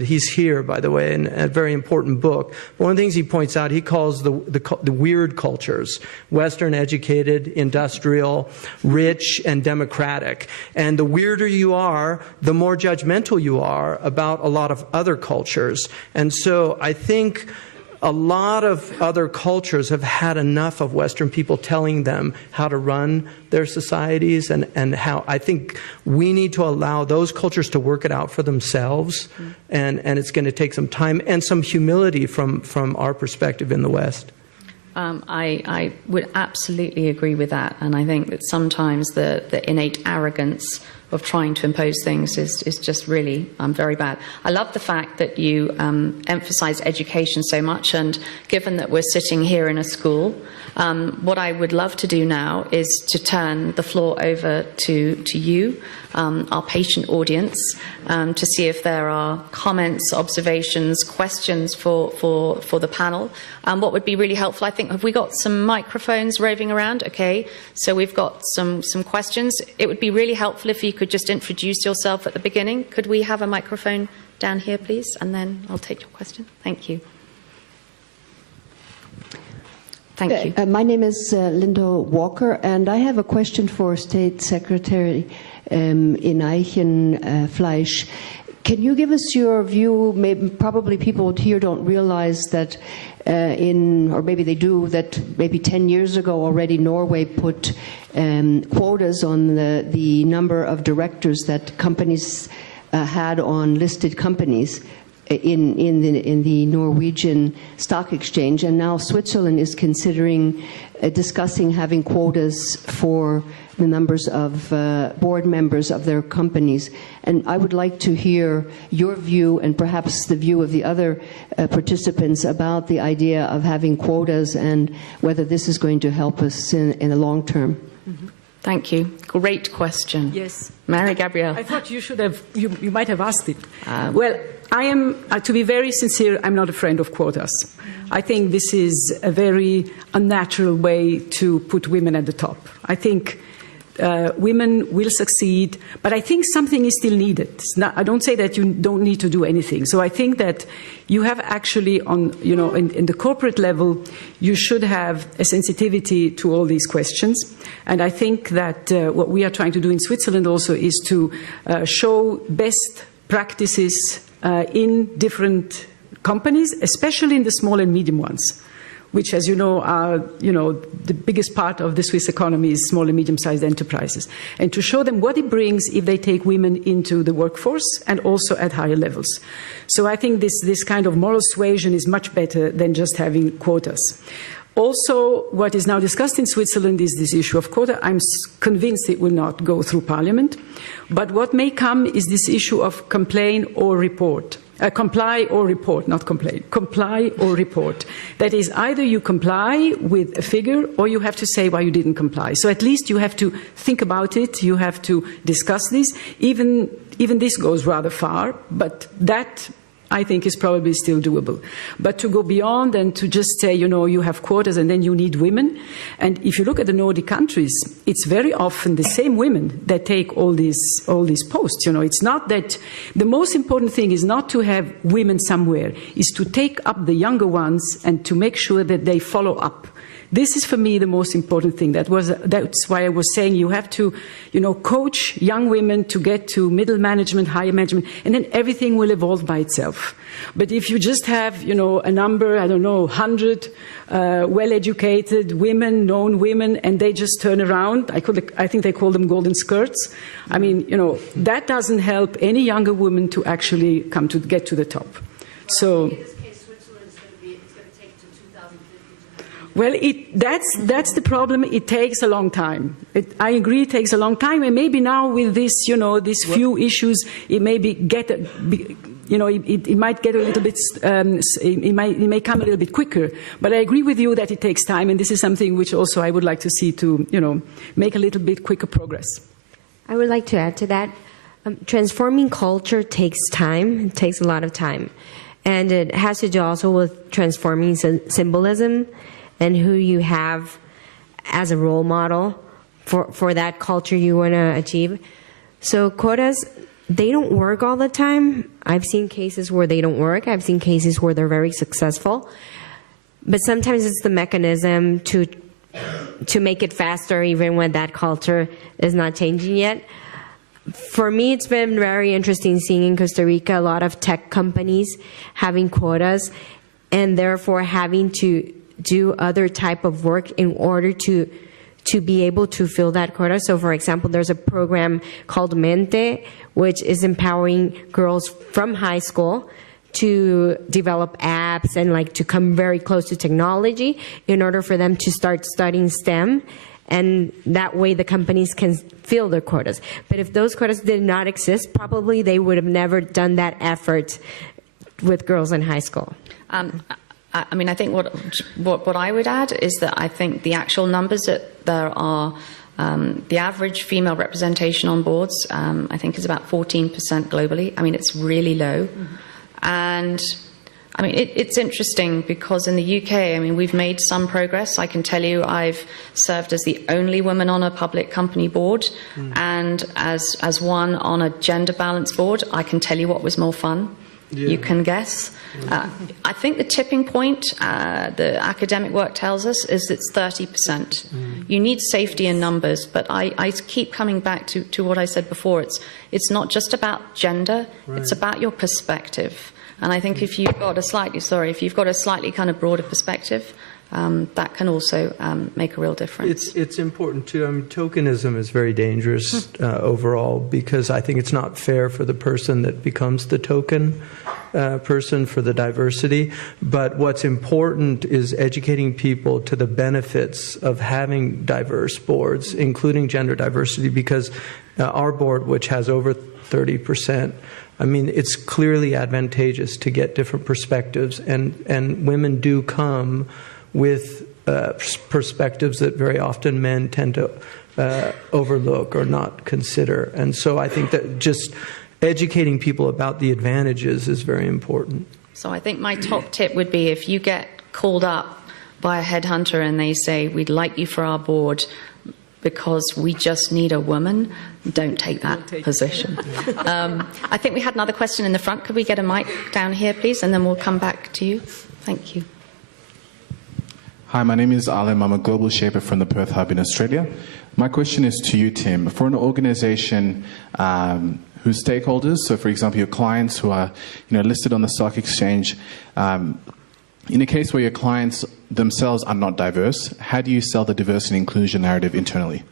He's here, by the way, in a very important book. One of the things he points out, he calls the weird cultures: Western, educated, industrial, rich, and democratic. And the weirder you are, the more judgmental you are about a lot of other cultures. And so I think a lot of other cultures have had enough of Western people telling them how to run their societies, and how I think we need to allow those cultures to work it out for themselves. And it's going to take some time and some humility from our perspective in the West. I would absolutely agree with that. And I think that sometimes the innate arrogance of trying to impose things is just really very bad. I love the fact that you emphasize education so much, and given that we're sitting here in a school, what I would love to do now is to turn the floor over to you, our patient audience, to see if there are comments, observations, questions for the panel. What would be really helpful, I think, have we got some microphones roving around? Okay, so we've got some questions. It would be really helpful if you could just introduce yourself at the beginning. Could we have a microphone down here, please? And then I'll take your question. Thank you. Thank you. My name is Linda Walker, and I have a question for State Secretary in Fleisch. Can you give us your view? Probably people here don't realize that or maybe they do, that maybe 10 years ago already Norway put quotas on the number of directors that companies had on listed companies in the Norwegian stock exchange, and now Switzerland is considering discussing having quotas for the numbers of board members of their companies. And I would like to hear your view, and perhaps the view of the other participants, about the idea of having quotas and whether this is going to help us in the long term. Mm-hmm. Thank you. Great question. Yes. Mary Gabrielle. I thought you should have, you might have asked it. Well, I am, to be very sincere, I'm not a friend of quotas. I think this is a very unnatural way to put women at the top. I think women will succeed, but I think something is still needed. I don't say that you don't need to do anything. So I think that you have actually in the corporate level, you should have a sensitivity to all these questions. And I think that what we are trying to do in Switzerland also is to show best practices in different companies, especially in the small and medium ones, which, as you know, are the biggest part of the Swiss economy is small and medium-sized enterprises, and to show them what it brings if they take women into the workforce and also at higher levels. So I think this kind of moral suasion is much better than just having quotas. Also, what is now discussed in Switzerland is this issue of quota. I'm convinced it will not go through Parliament. But what may come is this issue of complain or report. Comply or report, not complain. Comply or report. That is, either you comply with a figure or you have to say why you didn't comply. So at least you have to think about it. You have to discuss this. Even this goes rather far, but that, I think, is probably still doable. But to go beyond and to just say, you have quotas and then you need women. And if you look at the Nordic countries, it's very often the same women that take all these posts. It's not that the most important thing is not to have women somewhere, is to take up the younger ones and to make sure that they follow up. This is, for me, the most important thing. That's why I was saying you have to, coach young women to get to middle management, higher management, and then everything will evolve by itself. But if you just have, a number, 100 well-educated women, known women, and they just turn around, I think they call them golden skirts. I mean, that doesn't help any younger woman to actually get to the top. So. Well, that's the problem. It takes a long time. I agree, it takes a long time, and maybe now with this, these few issues, it may it might get a little bit, it may come a little bit quicker. But I agree with you that it takes time, and this is something which also I would like to see to, make a little bit quicker progress. I would like to add to that. Transforming culture takes time. It takes a lot of time, and it has to do also with transforming symbolism and who you have as a role model for that culture you want to achieve. So quotas, they don't work all the time. I've seen cases where they don't work. I've seen cases where they're very successful. But sometimes it's the mechanism to make it faster, even when that culture is not changing yet. For me, it's been very interesting seeing in Costa Rica a lot of tech companies having quotas and therefore having to do other type of work in order to be able to fill that quota. So, for example, there's a program called Mente, which is empowering girls from high school to develop apps and like to come very close to technology in order for them to start studying STEM. And that way the companies can fill their quotas. But if those quotas did not exist, probably they would have never done that effort with girls in high school. I mean, I think what I would add is that I think the actual numbers that there are, the average female representation on boards, I think is about 14% globally. I mean, it's really low. And I mean, it's interesting because in the UK, I mean, we've made some progress. I can tell you I've served as the only woman on a public company board and as one on a gender balanced board. I can tell you what was more fun. Yeah. You can guess. I think the tipping point, the academic work tells us, is it's 30%. You need safety in numbers, but I keep coming back to what I said before. It's not just about gender, it's about your perspective. And I think if you've got a slightly kind of broader perspective, that can also make a real difference. It's important too. I mean, tokenism is very dangerous overall, because I think it's not fair for the person that becomes the token person for the diversity. But what's important is educating people to the benefits of having diverse boards, including gender diversity, because our board, which has over 30%, I mean, it's clearly advantageous to get different perspectives, and women do come with perspectives that very often men tend to overlook or not consider. And so I think that just educating people about the advantages is very important. So I think my top tip would be, if you get called up by a headhunter and they say, we'd like you for our board because we just need a woman, don't take that position. I think we had another question in the front. Could we get a mic down here, please? And then we'll come back to you. Thank you. Hi, my name is Alim. I'm a global shaper from the Perth Hub in Australia. My question is to you, Tim. For an organization whose stakeholders, so for example your clients who are listed on the stock exchange, in a case where your clients themselves are not diverse, how do you sell the diversity and inclusion narrative internally?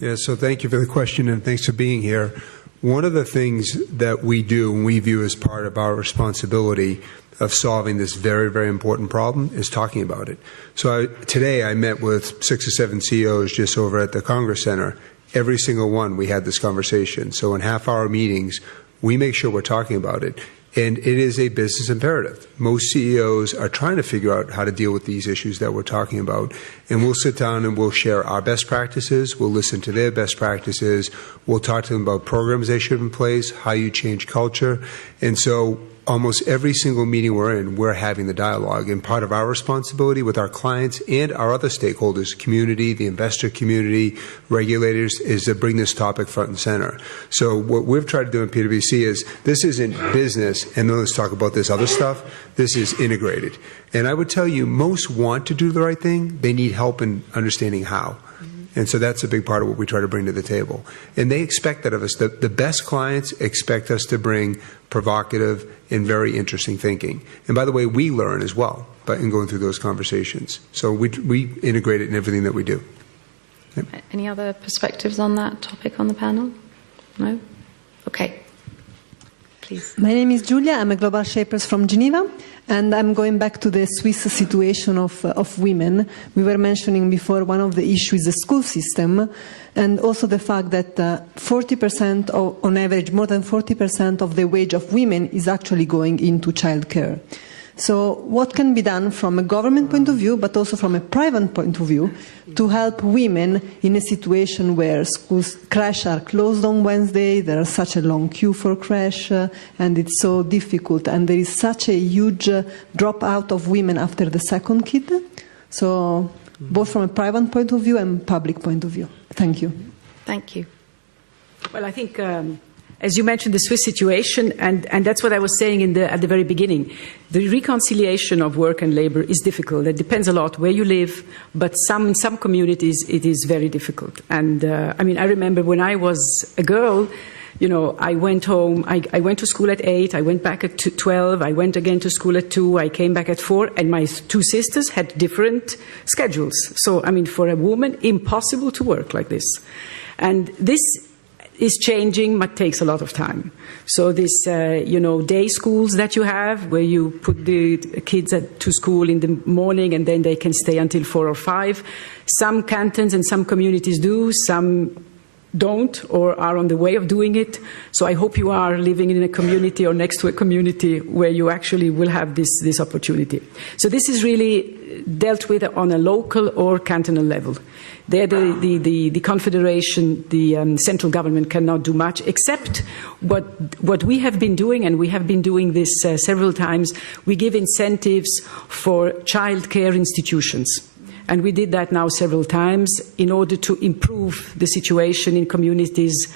Yeah, so thank you for the question and thanks for being here. One of the things that we do and we view as part of our responsibility of solving this very, very important problem is talking about it. So today I met with 6 or 7 CEOs just over at the Congress Center. Every single one we had this conversation. So in half-hour meetings, we make sure we're talking about it. And it is a business imperative. Most CEOs are trying to figure out how to deal with these issues that we're talking about. And we'll sit down and we'll share our best practices. We'll listen to their best practices. We'll talk to them about programs they should have in place, how you change culture. And so almost every single meeting we're in, we're having the dialogue. And part of our responsibility with our clients and our other stakeholders, community, the investor community, regulators, is to bring this topic front and center. So what we've tried to do in PwC is, this isn't business and then let's talk about this other stuff. This is integrated. And I would tell you, most want to do the right thing. They need help in understanding how. And so that's a big part of what we try to bring to the table. And they expect that of us. The best clients expect us to bring provocative and very interesting thinking. And by the way, we learn as well in going through those conversations. So we integrate it in everything that we do. Yep. Any other perspectives on that topic on the panel? No? Okay. Please. My name is Giulia. I'm a Global Shapers from Geneva. And I'm going back to the Swiss situation of women. We were mentioning before one of the issues is the school system, and also the fact that 40% on average, more than 40% of the wage of women is actually going into childcare. So what can be done from a government point of view, but also from a private point of view, to help women in a situation where schools crash are closed on Wednesday, there is such a long queue for crash, and it's so difficult, and there is such a huge dropout of women after the second kid. So both from a private point of view and public point of view. Thank you. Thank you. Well, I think as you mentioned, the Swiss situation, and that's what I was saying at the very beginning. The reconciliation of work and labor is difficult. It depends a lot where you live, but in some communities it is very difficult. And I remember when I was a girl, I went home, I went to school at 8, I went back at 12, I went again to school at 2, I came back at 4, and my 2 sisters had different schedules. So, for a woman, impossible to work like this. And this is changing, but takes a lot of time. So this, day schools that you have, where you put the kids to school in the morning and then they can stay until 4 or 5. Some cantons and some communities do, some don't or are on the way of doing it. So I hope you are living in a community or next to a community where you actually will have this opportunity. So this is really dealt with on a local or cantonal level. There, the Confederation, the central government cannot do much, except what we have been doing, and we have been doing this several times, we give incentives for childcare institutions. And we did that now several times in order to improve the situation in communities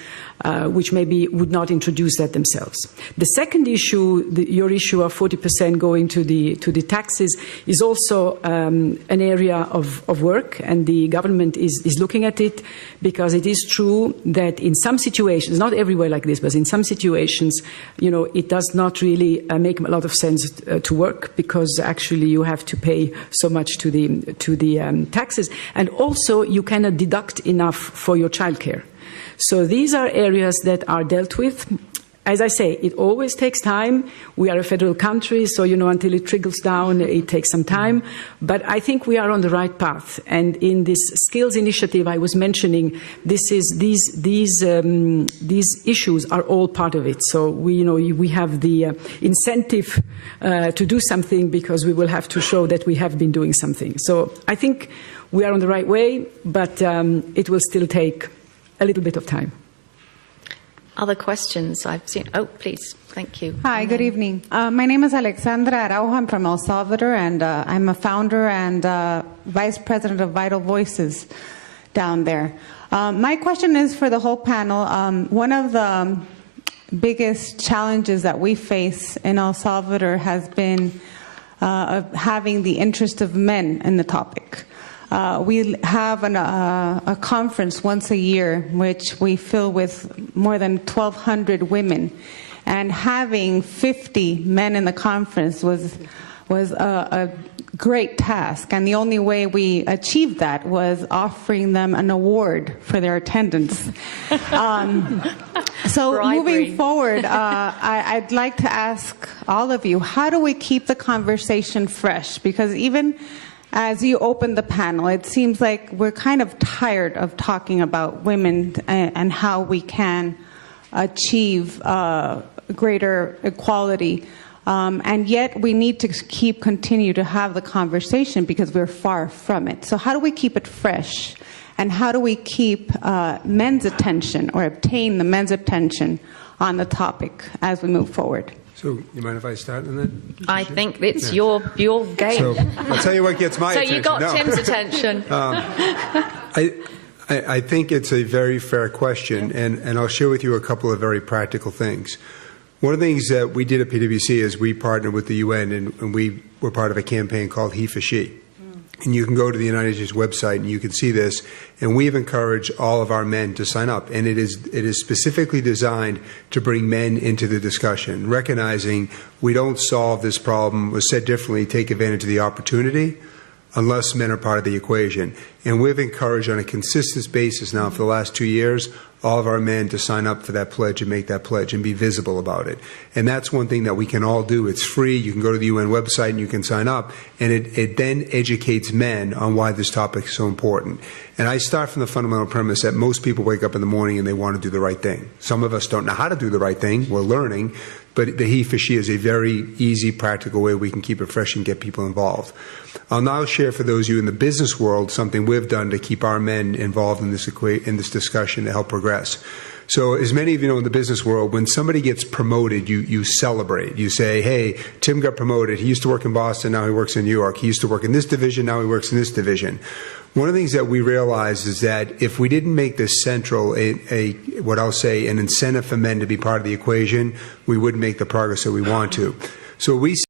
which maybe would not introduce that themselves. The second issue, your issue of 40% going to the taxes, is also an area of work, and the government is looking at it, because it is true that in some situations, not everywhere like this, but in some situations, it does not really make a lot of sense to work, because actually you have to pay so much to the taxes, and also you cannot deduct enough for your childcare. So these are areas that are dealt with. As I say, it always takes time. We are a federal country, so, until it trickles down, it takes some time. But I think we are on the right path. And in this skills initiative I was mentioning, these issues are all part of it. So we have the incentive to do something, because we will have to show that we have been doing something. So I think we are on the right way, but it will still take a little bit of time. Other questions I've seen? Oh, please. Thank you. Hi, good evening. My name is Alexandra Araujo. I'm from El Salvador, and I'm a founder and vice president of Vital Voices down there. My question is for the whole panel. One of the biggest challenges that we face in El Salvador has been having the interest of men in the topic. We have a conference once a year, which we fill with more than 1,200 women, and having 50 men in the conference was a great task. And the only way we achieved that was offering them an award for their attendance. So moving forward, I'd like to ask all of you, how do we keep the conversation fresh? Because even as you open the panel, it seems like we're kind of tired of talking about women and how we can achieve greater equality. And yet we need to continue to have the conversation, because we're far from it. So how do we keep it fresh? And how do we keep men's attention, or obtain the men's attention on the topic as we move forward? So, you mind if I start on that? I think it's your game. So, I'll tell you what gets my attention. So you got Tim's attention. I think it's a very fair question, and I'll share with you a couple of very practical things. One of the things that we did at PwC is we partnered with the UN, and we were part of a campaign called He for She. And you can go to the United States website and you can see this. And we've encouraged all of our men to sign up. And it is specifically designed to bring men into the discussion, recognizing we don't solve this problem, or said differently, take advantage of the opportunity, unless men are part of the equation. And we've encouraged on a consistent basis now for the last 2 years all of our men to sign up for that pledge and make that pledge and be visible about it. And that's one thing that we can all do. It's free. You can go to the UN website and you can sign up. And it then educates men on why this topic is so important. And I start from the fundamental premise that most people wake up in the morning and they want to do the right thing. Some of us don't know how to do the right thing. We're learning. But the He for She is a very easy, practical way we can keep it fresh and get people involved. I'll now share for those of you in the business world something we've done to keep our men involved in this discussion to help progress. So as many of you know in the business world, when somebody gets promoted, you celebrate. You say, hey, Tim got promoted. He used to work in Boston, now he works in New York. He used to work in this division, now he works in this division. One of the things that we realized is that if we didn't make this central, what I'll say, an incentive for men to be part of the equation, we wouldn't make the progress that we want to. So we